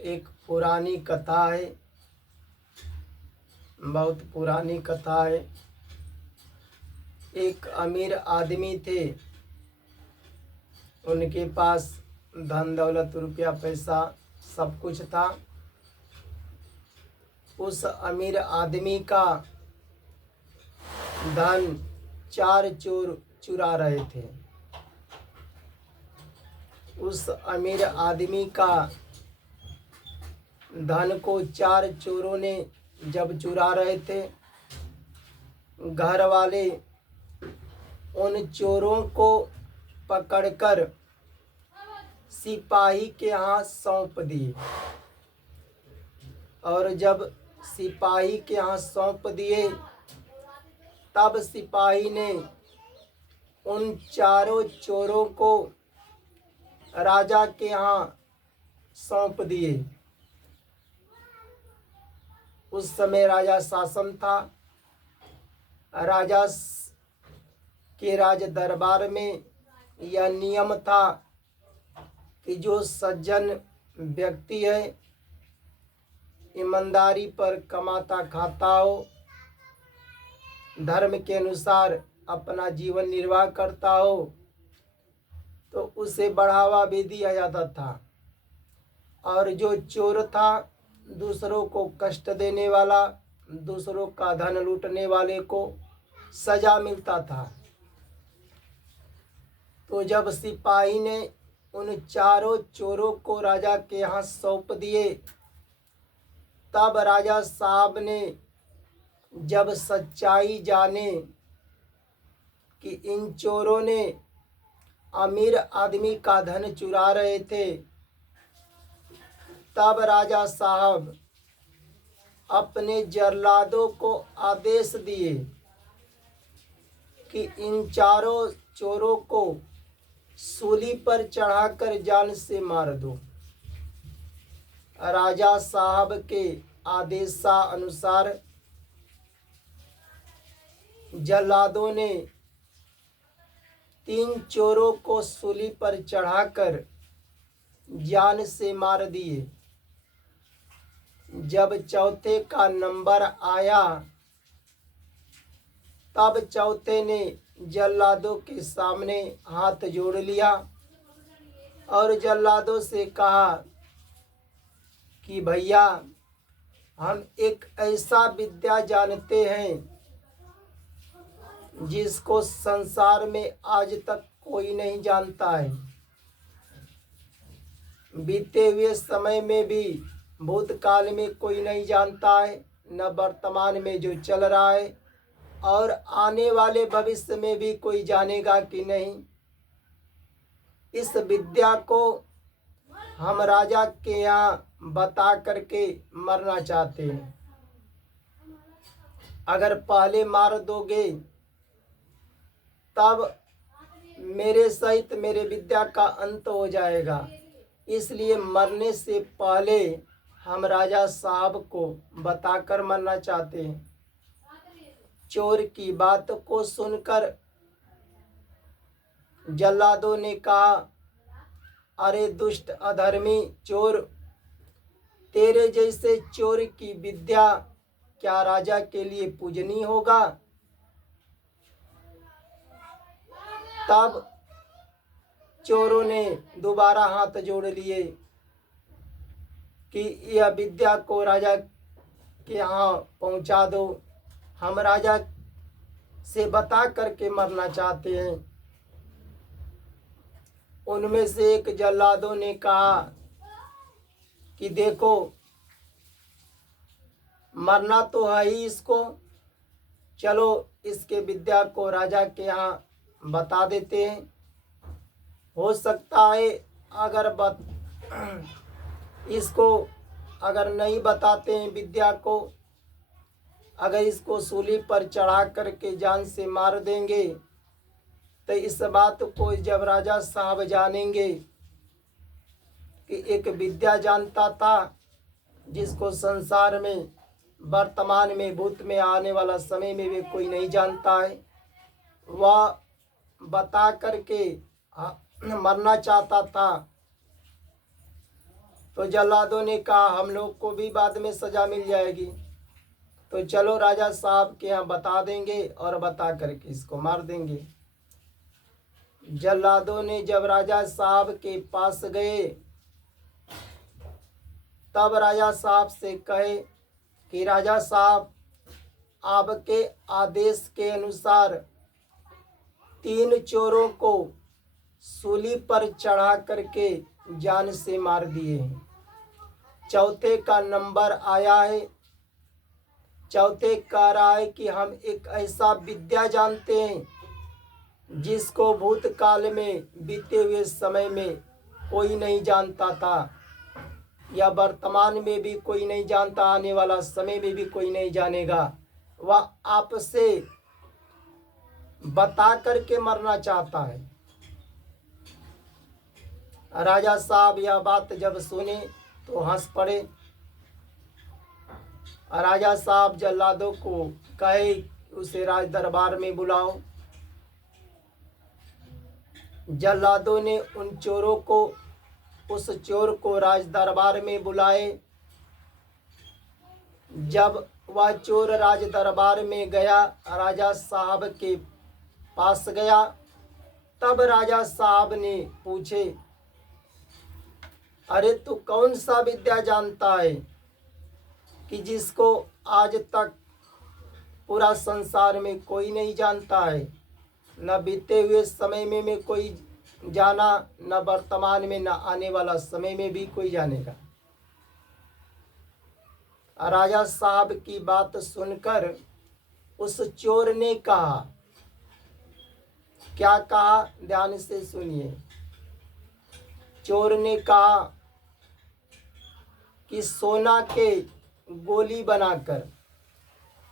एक पुरानी कथा है, बहुत पुरानी कथा है। एक अमीर आदमी थे, उनके पास धन दौलत रुपया पैसा सब कुछ था। उस अमीर आदमी का धन 4 चोर चुरा रहे थे। उस अमीर आदमी का धन को 4 चोरों ने जब चुरा रहे थे, घर वाले उन चोरों को पकड़कर सिपाही के हाथ सौंप दिए। और जब सिपाही के हाथ सौंप दिए, तब सिपाही ने उन चारों चोरों को राजा के यहाँ सौंप दिए। उस समय राजा शासन था। राजा के राज दरबार में यह नियम था कि जो सज्जन व्यक्ति है, ईमानदारी पर कमाता खाता हो, धर्म के अनुसार अपना जीवन निर्वाह करता हो, तो उसे बढ़ावा भी दिया जाता था। और जो चोर था, दूसरों को कष्ट देने वाला, दूसरों का धन लूटने वाले को सजा मिलता था। तो जब सिपाही ने उन चारों चोरों को राजा के यहाँ सौंप दिए, तब राजा साहब ने जब सच्चाई जाने कि इन चोरों ने अमीर आदमी का धन चुरा रहे थे, तब राजा साहब अपने जल्लादों को आदेश दिए कि इन चारों चोरों को सूली पर चढ़ाकर जान से मार दो। राजा साहब के आदेशानुसार जल्लादों ने 3 चोरों को सूली पर चढ़ाकर जान से मार दिए। जब चौथे का नंबर आया, तब चौथे ने जल्लादों के सामने हाथ जोड़ लिया और जल्लादों से कहा कि भैया, हम एक ऐसा विद्या जानते हैं जिसको संसार में आज तक कोई नहीं जानता है। बीते हुए समय में भी, भूतकाल में कोई नहीं जानता है, न वर्तमान में जो चल रहा है, और आने वाले भविष्य में भी कोई जानेगा कि नहीं। इस विद्या को हम राजा के यहाँ बता करके मरना चाहते हैं। अगर पहले मार दोगे, तब मेरे सहित मेरे विद्या का अंत हो जाएगा। इसलिए मरने से पहले हम राजा साहब को बताकर मरना चाहते हैं। चोर की बात को सुनकर जल्लादों ने कहा, अरे दुष्ट अधर्मी चोर, तेरे जैसे चोर की विद्या क्या राजा के लिए पूजनीय होगा? तब चोरों ने दोबारा हाथ जोड़ लिए कि यह विद्या को राजा के यहाँ पहुँचा दो, हम राजा से बता करके मरना चाहते हैं। उनमें से एक जल्लादों ने कहा कि देखो, मरना तो है ही इसको, चलो इसके विद्या को राजा के यहाँ बता देते हैं। हो सकता है इसको अगर नहीं बताते हैं विद्या को, अगर इसको सूली पर चढ़ा करके जान से मार देंगे, तो इस बात को जब राजा साहब जानेंगे कि एक विद्या जानता था जिसको संसार में, वर्तमान में, भूत में, आने वाला समय में भी कोई नहीं जानता है, वह बता करके मरना चाहता था, तो जल्लादों ने कहा हम लोग को भी बाद में सजा मिल जाएगी, तो चलो राजा साहब के यहाँ बता देंगे और बता करके इसको मार देंगे। जल्लादों ने जब राजा साहब के पास गए तब राजा साहब से कहे कि राजा साहब, आपके आदेश के अनुसार 3 चोरों को सूली पर चढ़ा करके जान से मार दिए हैं। चौथे का नंबर आया है। चौथे कह रहा है कि हम एक ऐसा विद्या जानते हैं जिसको भूतकाल में बीते हुए समय में कोई नहीं जानता था, या वर्तमान में भी कोई नहीं जानता, आने वाला समय में भी कोई नहीं जानेगा। वह आपसे बता करके मरना चाहता है। राजा साहब यह बात जब सुने तो हंस पड़े। राजा साहब जल्लादों को कहे उसे राज दरबार में बुलाओ। जल्लादों ने उन चोरों को, उस चोर को राज दरबार में बुलाए। जब वह चोर राज दरबार में गया, राजा साहब के पास गया, तब राजा साहब ने पूछे, अरे तू कौन सा विद्या जानता है कि जिसको आज तक पूरा संसार में कोई नहीं जानता है, न बीते हुए समय में कोई जाना, न वर्तमान में, न आने वाला समय में भी कोई जानेगा। राजा साहब की बात सुनकर उस चोर ने कहा, क्या कहा, ध्यान से सुनिए। चोर ने कहा कि सोना के गोली बनाकर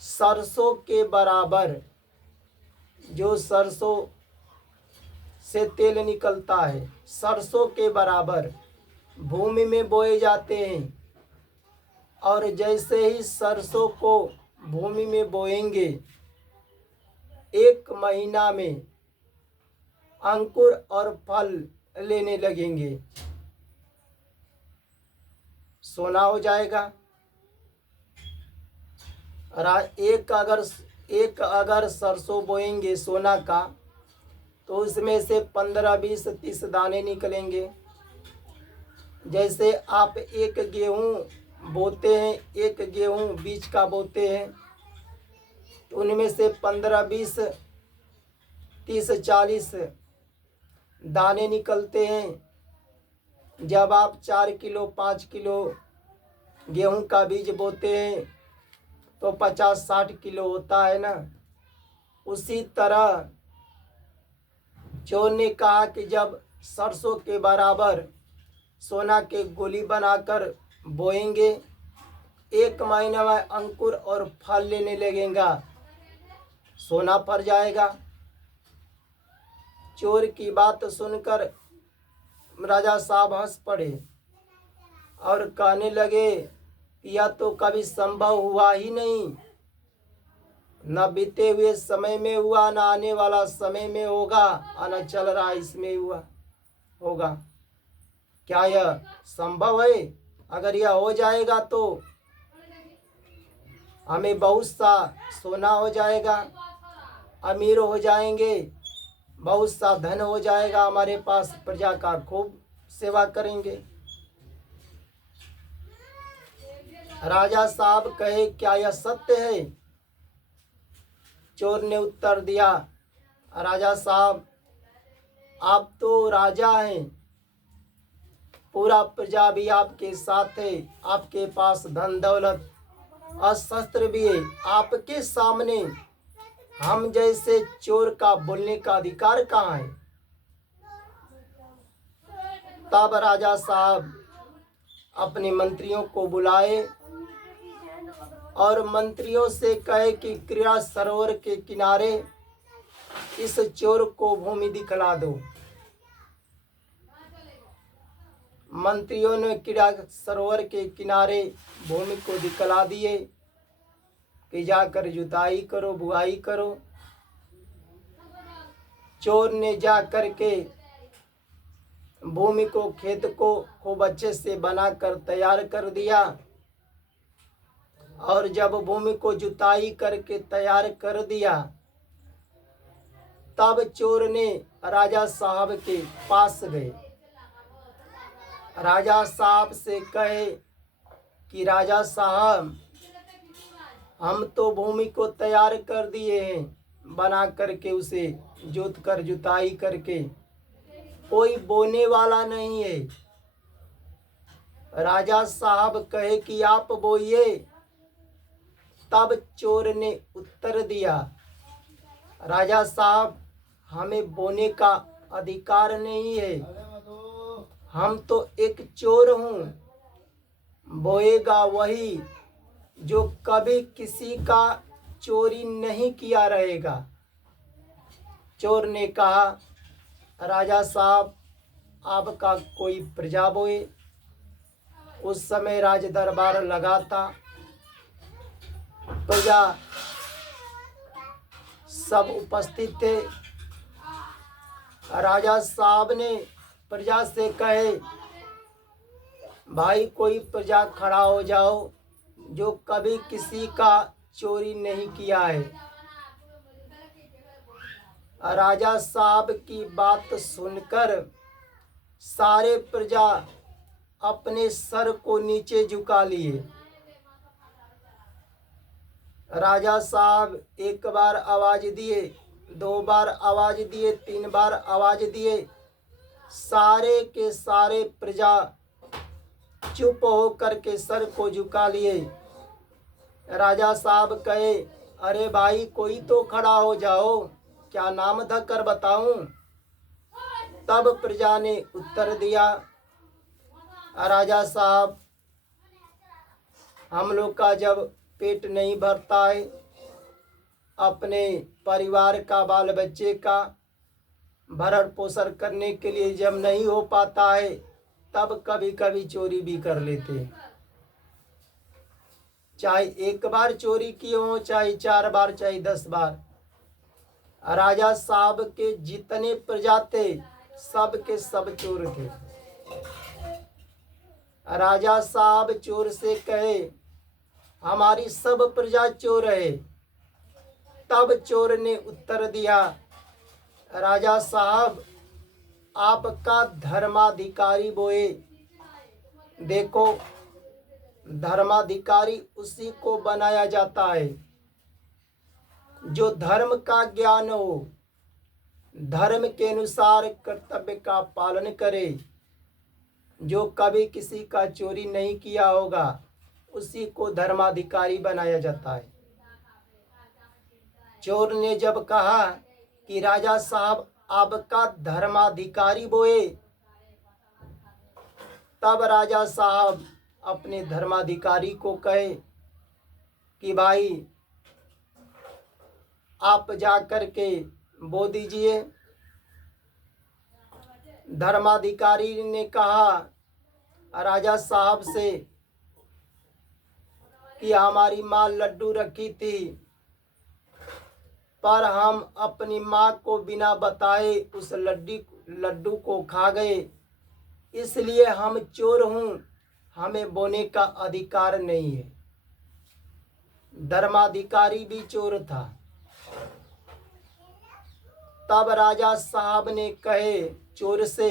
सरसों के बराबर, जो सरसों से तेल निकलता है, सरसों के बराबर भूमि में बोए जाते हैं, और जैसे ही सरसों को भूमि में बोएंगे 1 महीना में अंकुर और फल लेने लगेंगे, सोना हो जाएगा। एक अगर सरसों बोएंगे सोना का, तो उसमें से 15, 20, 30 दाने निकलेंगे। जैसे आप एक गेहूँ बोते हैं, एक गेहूँ बीज का बोते हैं, तो उनमें से 15, 20, 30, 40 दाने निकलते हैं। जब आप 4 किलो 5 किलो गेहूं का बीज बोते हैं तो 50-60 किलो होता है ना। उसी तरह चोर ने कहा कि जब सरसों के बराबर सोना के गोली बनाकर बोएंगे, 1 महीना में अंकुर और फल लेने लगेगा, सोना पड़ जाएगा। चोर की बात सुनकर राजा साहब हंस पड़े और कहने लगे, यह तो कभी संभव हुआ ही नहीं, न बीते हुए समय में हुआ, न आने वाला समय में होगा, और न चल रहा इसमें हुआ होगा। क्या यह संभव है? अगर यह हो जाएगा तो हमें बहुत सा सोना हो जाएगा, अमीर हो जाएंगे, बहुत सा धन हो जाएगा हमारे पास, प्रजा का खूब सेवा करेंगे। राजा साहब कहे, क्या यह सत्य है? चोर ने उत्तर दिया, राजा साहब, आप तो राजा हैं, पूरा प्रजा भी आपके साथ है, आपके पास धन दौलत और शस्त्र भी है, आपके सामने हम जैसे चोर का बोलने का अधिकार कहाँ है? तब राजा साहब अपने मंत्रियों को बुलाए और मंत्रियों से कहे कि क्रीड़ा सरोवर के किनारे इस चोर को भूमि दिखला दो। मंत्रियों ने क्रीड़ा सरोवर के किनारे भूमि को दिखला दिए कि जाकर जुताई करो, बुआई करो। चोर ने जा कर के भूमि को, खेत को खूब अच्छे से बनाकर तैयार कर दिया। और जब भूमि को जुताई करके तैयार कर दिया, तब चोर ने राजा साहब के पास गए। राजा साहब से कहे कि राजा साहब, हम तो भूमि को तैयार कर दिए हैं, बना करके उसे जोत कर जुताई करके, कोई बोने वाला नहीं है। राजा साहब कहे कि आप बोइए। तब चोर ने उत्तर दिया, राजा साहब, हमें बोने का अधिकार नहीं है, हम तो एक चोर हूँ। बोएगा वही जो कभी किसी का चोरी नहीं किया रहेगा। चोर ने कहा, राजा साहब, आपका कोई प्रजा बोए। उस समय राज दरबार लगा था, प्रजा सब उपस्थित थे। राजा साहब ने प्रजा से कहे, भाई कोई प्रजा खड़ा हो जाओ जो कभी किसी का चोरी नहीं किया है। राजा साहब की बात सुनकर सारे प्रजा अपने सर को नीचे झुका लिए। राजा साहब एक बार आवाज दिए, 2 बार आवाज दिए, 3 बार आवाज दिए, सारे के सारे प्रजा चुप हो करके सर को झुका लिए। राजा साहब कहे, अरे भाई कोई तो खड़ा हो जाओ, क्या नाम धक्कर बताऊं। तब प्रजा ने उत्तर दिया, राजा साहब, हम लोग का जब पेट नहीं भरता है, अपने परिवार का, बाल बच्चे का भरण पोषण करने के लिए जब नहीं हो पाता है, तब कभी कभी चोरी भी कर लेते हैं। चाहे 1 बार चोरी किए हो, चाहे 4 बार, चाहे 10 बार। राजा साहब के जितने प्रजा थे, सब के सब चोर थे। राजा साहब चोर से कहे, हमारी सब प्रजा चोर है। तब चोर ने उत्तर दिया, राजा साहब, आपका धर्माधिकारी बोए। देखो, धर्माधिकारी उसी को बनाया जाता है जो धर्म का ज्ञान हो, धर्म के अनुसार कर्तव्य का पालन करे, जो कभी किसी का चोरी नहीं किया होगा, उसी को धर्माधिकारी बनाया जाता है। चोर ने जब कहा कि राजा साहब, आपका धर्माधिकारी बोए, तब राजा साहब अपने धर्माधिकारी को कहे कि भाई आप जा कर के बो दीजिए। धर्माधिकारी ने कहा राजा साहब से कि हमारी माँ लड्डू रखी थी, पर हम अपनी माँ को बिना बताए उस लड्डू को खा गए, इसलिए हम चोर हूँ, हमें बोने का अधिकार नहीं है। धर्माधिकारी भी चोर था। तब राजा साहब ने कहे चोर से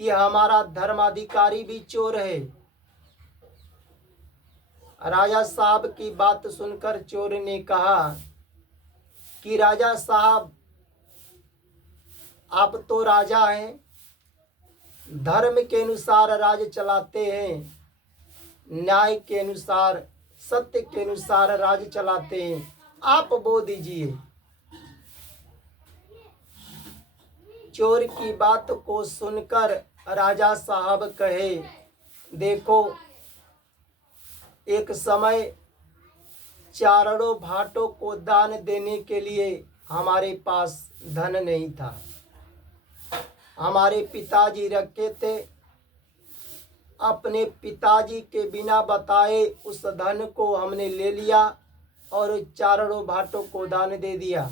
कि हमारा धर्माधिकारी भी चोर है। राजा साहब की बात सुनकर चोर ने कहा कि राजा साहब, आप तो राजा हैं, धर्म के अनुसार राज चलाते हैं, न्याय के अनुसार, सत्य के अनुसार राज चलाते हैं, आप बो दीजिए। चोर की बात को सुनकर राजा साहब कहे, देखो, एक समय चारणों भाटों को दान देने के लिए हमारे पास धन नहीं था। हमारे पिताजी रखे थे, अपने पिताजी के बिना बताए उस धन को हमने ले लिया और चारणों भाटों को दान दे दिया।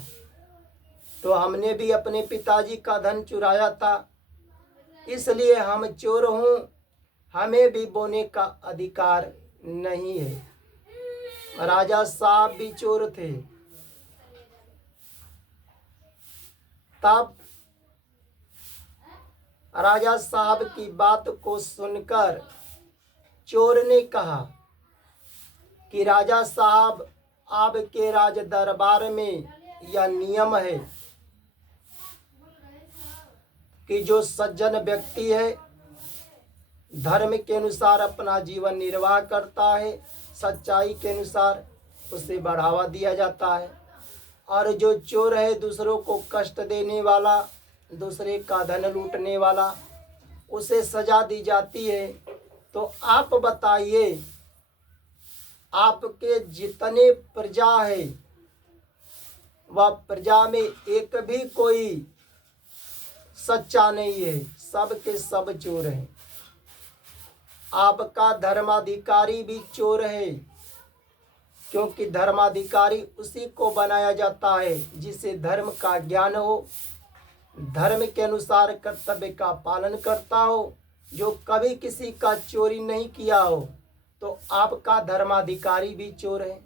तो हमने भी अपने पिताजी का धन चुराया था, इसलिए हम चोर हूँ, हमें भी बोने का अधिकार नहीं है। राजा साहब भी चोर थे। तब राजा साहब की बात को सुनकर चोर ने कहा कि राजा साहब, आपके राज दरबार में यह नियम है कि जो सज्जन व्यक्ति है धर्म के अनुसार अपना जीवन निर्वाह करता है, सच्चाई के अनुसार उसे बढ़ावा दिया जाता है, और जो चोर है दूसरों को कष्ट देने वाला, दूसरे का धन लूटने वाला, उसे सजा दी जाती है। तो आप बताइए, आपके जितने प्रजा है वह प्रजा में एक भी कोई सच्चा नहीं है, सब के सब चोर हैं। आपका धर्माधिकारी भी चोर है, क्योंकि धर्माधिकारी उसी को बनाया जाता है जिसे धर्म का ज्ञान हो, धर्म के अनुसार कर्तव्य का पालन करता हो, जो कभी किसी का चोरी नहीं किया हो। तो आपका धर्माधिकारी भी चोर है।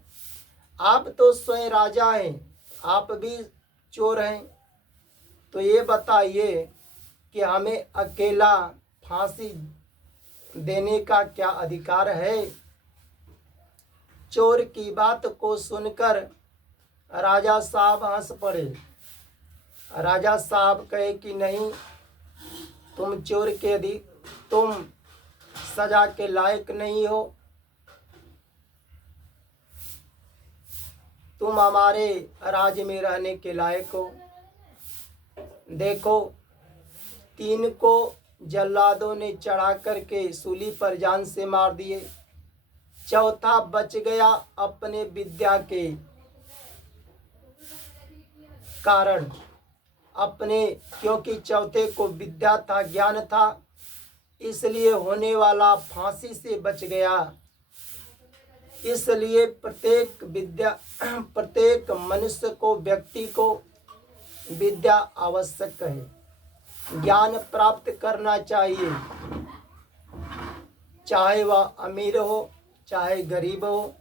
आप तो स्वयं राजा हैं, आप भी चोर हैं। तो ये बताइए कि हमें अकेला फांसी देने का क्या अधिकार है? चोर की बात को सुनकर राजा साहब हंस पड़े। राजा साहब कहे कि नहीं, तुम चोर के तुम सजा के लायक नहीं हो, तुम हमारे राज्य में रहने के लायक हो। देखो, 3 को जल्लादों ने चढ़ा करके सूली पर जान से मार दिए, चौथा बच गया अपने विद्या के कारण, क्योंकि चौथे को विद्या था, ज्ञान था, इसलिए होने वाला फांसी से बच गया। इसलिए प्रत्येक मनुष्य को, व्यक्ति को विद्या आवश्यक है, ज्ञान प्राप्त करना चाहिए, चाहे वह अमीर हो, चाहे गरीब हो,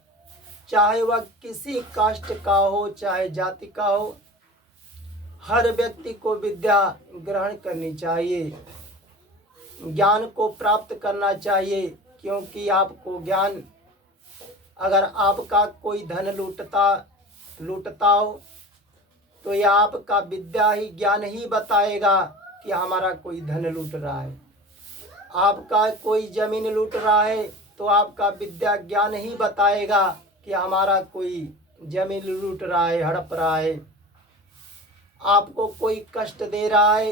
चाहे वह किसी कास्ट का हो, चाहे जाति का हो, हर व्यक्ति को विद्या ग्रहण करनी चाहिए, ज्ञान को प्राप्त करना चाहिए। क्योंकि आपको ज्ञान, अगर आपका कोई धन लूटता हो तो यह आपका विद्या ही, ज्ञान ही बताएगा कि हमारा कोई धन लूट रहा है। आपका कोई जमीन लूट रहा है तो आपका विद्या ज्ञान ही बताएगा कि हमारा कोई जमीन लूट रहा है, हड़प रहा है। आपको कोई कष्ट दे रहा है,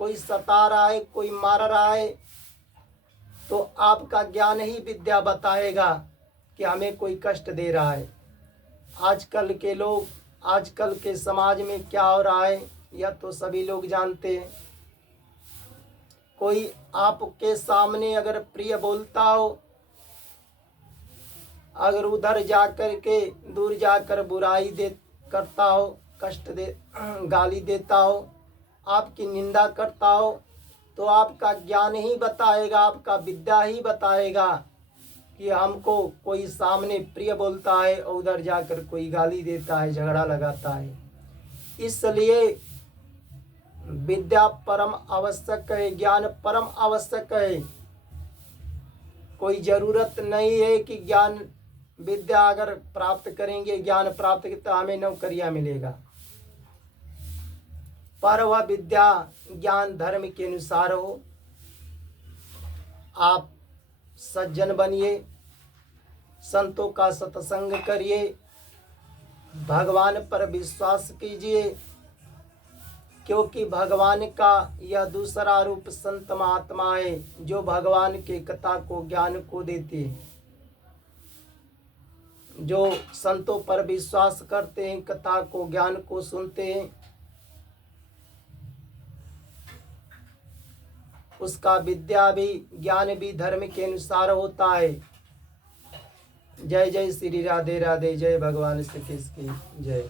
कोई सता रहा है, कोई मार रहा है, तो आपका ज्ञान ही विद्या बताएगा कि हमें कोई कष्ट दे रहा है। आजकल के लोग, आजकल के समाज में क्या हो रहा है यह तो सभी लोग जानते हैं। कोई आपके सामने अगर प्रिय बोलता हो, अगर उधर जाकर के दूर जाकर बुराई करता हो, कष्ट गाली देता हो, आपकी निंदा करता हो, तो आपका ज्ञान ही बताएगा, आपका विद्या ही बताएगा कि हमको कोई सामने प्रिय बोलता है और उधर जाकर कोई गाली देता है, झगड़ा लगाता है। इसलिए विद्या परम आवश्यक है, ज्ञान परम आवश्यक है। कोई ज़रूरत नहीं है कि ज्ञान विद्या अगर प्राप्त करेंगे, ज्ञान प्राप्त तो हमें नौकरियां मिलेगा, पर वह विद्या ज्ञान धर्म के अनुसार हो। आप सज्जन बनिए, संतों का सत्संग करिए, भगवान पर विश्वास कीजिए, क्योंकि भगवान का यह दूसरा रूप संत महात्मा है जो भगवान के कथा को, ज्ञान को देते हैं। जो संतों पर विश्वास करते हैं, कथा को, ज्ञान को सुनते हैं, उसका विद्या भी, ज्ञान भी धर्म के अनुसार होता है। जय जय श्री राधे राधे, जय भगवान श्री कृष्ण की जय।